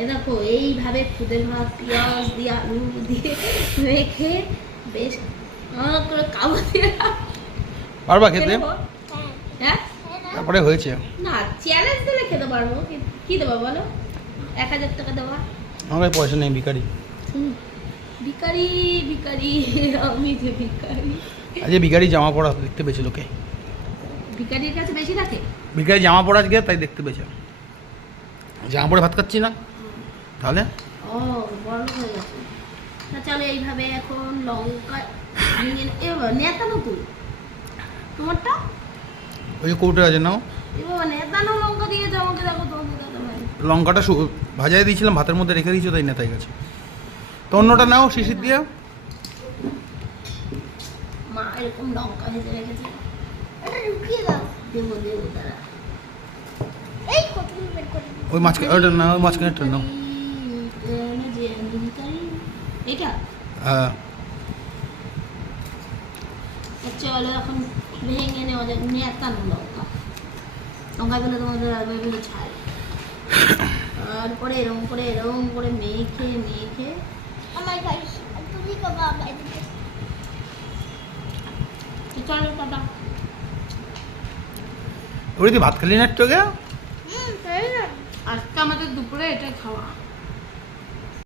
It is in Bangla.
এ দেখো এইভাবে খুদে ভাত পেঁয়াজ দিয়ে আলু দিয়ে রেখে বেশ করে কাবু দিয়ে পারবা খেতে? হ্যাঁ তারপরে হয়েছে না, চ্যালেঞ্জ দিলে খেতে পারবো। কি দেবা বলো? 1000 টাকা দেওয়া। আমার পয়সা নেই, ভিখারি। ভিখারি ভিখারি, আমি যে ভিখারি। আজকে ভিখারি জামা পরা দেখতে পেয়েছে লোকে। ভিখারির কাছে বেশি থাকে। ভিখারি জামা পরা আজকে তাই দেখতে পেয়েছে। জামা পরে ভাত খাচ্ছি না তাহলে। ও বড় হয়ে গেছে। না চলো এইভাবে এখন লঙ্কা নেতানো তুই তোমারটা ওই যে কৌটো আছে নাও। এবার নেতানো লঙ্কা দিয়ে যাও আমাকে, দেখো তোমাকে দাদা ভাই। লঙ্কাটা ভাজাই দিয়েছিলাম, ভাতের মধ্যে রেখে দিয়েছো তাই নেতাই গেছে। তো অন্যটা নাও শিশির দিয়ে। মা এরকম লঙ্কা ভেজে রেখেছে, এটা ঢুকিয়ে দাও। দেবো দেবো দাঁড়া। এই কতগুলো বের করে ওই মাঝখানে ওটা না, ওই মাঝখানেটা নাও। এটা হ্যাঁ চলো এখন ভেঙে নেওয়া যাক। নেতানো লঙ্কা, লঙ্কাগুলো তোমাদের আগেগুলো ছাড়, তারপরে এরকম করে মেখে মেখে আমার ভাই তুমি বাবা চলো টাটা। ওই তুই ভাত খালি না একটু আগে? আজকে আমাদের দুপুরে এটাই খাওয়া।